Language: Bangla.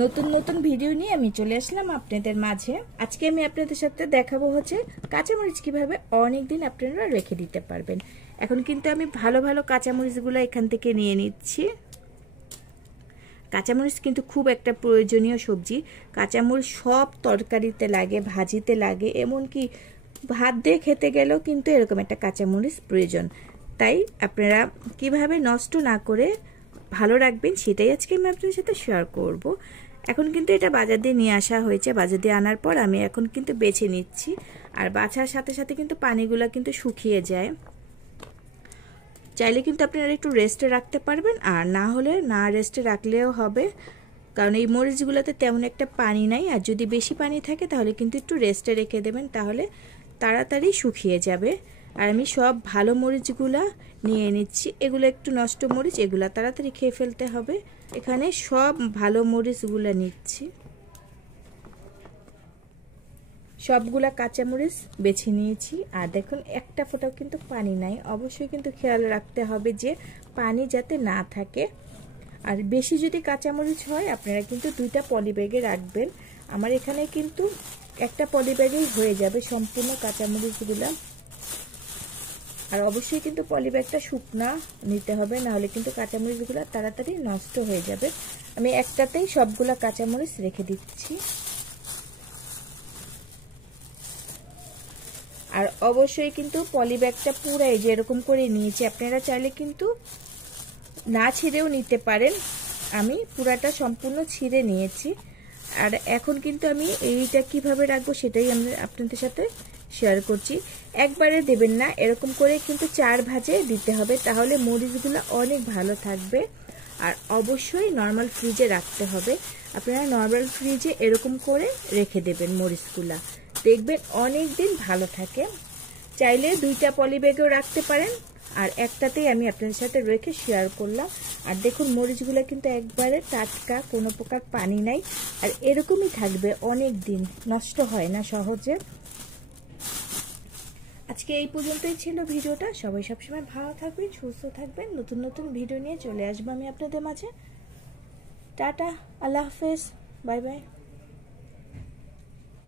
নতুন নতুন ভিডিও নিয়ে আমি চলে আসলাম আপনাদের মাঝে। আজকে আমি আপনাদের সাথে দেখাবো হচ্ছে কাঁচামরিচ কিভাবে অনেক দিন আপনারা রেখে দিতে পারবেন। এখন কিন্তু আমি ভালো ভালো কাঁচামরিচগুলো এখান থেকে নিয়ে নিচ্ছি। কাঁচামরিচ কিন্তু খুব একটা প্রয়োজনীয় সবজি। কাঁচামরিচ সব তরকারিতে লাগে, ভাজিতে লাগে, এমনকি ভাত দিয়ে খেতে গেলেও কিন্তু এরকম একটা কাঁচামরিচ প্রয়োজন। তাই আপনারা কিভাবে নষ্ট না করে ভালো রাখবেন সেটাই আজকে আমি আপনাদের সাথে শেয়ার করব। এখন কিন্তু এটা বাজার দিয়ে নিয়ে আসা হয়েছে। বাজার দিয়ে আনার পর আমি এখন কিন্তু বেছে নিচ্ছি। আর বাছার সাথে সাথে কিন্তু পানিগুলো কিন্তু শুকিয়ে যায়। চাইলে কিন্তু আপনারা একটু রেস্টে রাখতে পারবেন, আর না হলে না রেস্টে রাখলেও হবে, কারণ এই মরিচগুলোতে তেমন একটা পানি নাই। আর যদি বেশি পানি থাকে তাহলে কিন্তু একটু রেস্টে রেখে দেবেন, তাহলে তাড়াতাড়ি শুকিয়ে যাবে। আর আমি সব ভালো মরিচগুলা নিয়ে নিচ্ছি। এগুলো একটু নষ্ট মরিচ, এগুলা তাড়াতাড়ি খেয়ে ফেলতে হবে। এখানে সব ভালো মরিচগুলা নিচ্ছি। সবগুলা কাঁচামরিচ বেছে নিয়েছি। আর দেখুন একটা ফোঁটাও কিন্তু পানি নাই। অবশ্যই কিন্তু খেয়াল রাখতে হবে যে পানি যাতে না থাকে। আর বেশি যদি কাঁচামরিচ হয় আপনারা কিন্তু 2টা পলি ব্যাগে রাখবেন। আমার এখানে কিন্তু একটা পলি ব্যাগেই হয়ে যাবে সম্পূর্ণ কাঁচামরিচগুলো। আর অবশ্যই কিন্তু পলি ব্যাগটা শুকনা নিতে হবে, না হলে কিন্তু কাঁচামরিচগুলো তাড়াতাড়ি নষ্ট হয়ে যাবে। আমি একটাতেই সবগুলা কাঁচামরিচ রেখে দিচ্ছি। আর অবশ্যই কিন্তু পলি ব্যাগটা পুরাই যেরকম করে নিয়েছি। আপনারা চাইলে কিন্তু না ছিঁড়েও নিতে পারেন। আমি পুরাটা সম্পূর্ণ ছিঁড়ে নিয়েছি। আর এখন কিন্তু আমি এইটা কিভাবে রাখবো সেটাই আমি আপনাদের সাথে শেয়ার করছি। একবারে দেবেন না, এরকম করে কিন্তু 4 ভাঁজে দিতে হবে, তাহলে মরিচগুলো অনেক ভালো থাকবে। আর অবশ্যই নর্মাল ফ্রিজে রাখতে হবে। আপনারা নর্মাল ফ্রিজে এরকম করে রেখে দেবেন মরিচগুলা, দেখবেন অনেক দিন ভালো থাকে। চাইলে 2টা পলি ব্যাগেও রাখতে পারেন, আর একটাতেই আমি আপনাদের সাথে রেখে শেয়ার করলাম। আর দেখুন মরিচগুলো কিন্তু একবারে টাটকা, কোনো প্রকার পানি নাই। আর এরকমই থাকবে অনেক দিন, নষ্ট হয় না সহজে। আজকে এই পর্যন্তই ছিল ভিডিওটা। সবাই সবসময় ভালো থাকবেন, সুস্থ থাকবেন। নতুন নতুন ভিডিও নিয়ে চলে আসবো আমি আপনাদের মাঝে। টাটা, আল্লাহ হাফেজ, বাই বাই।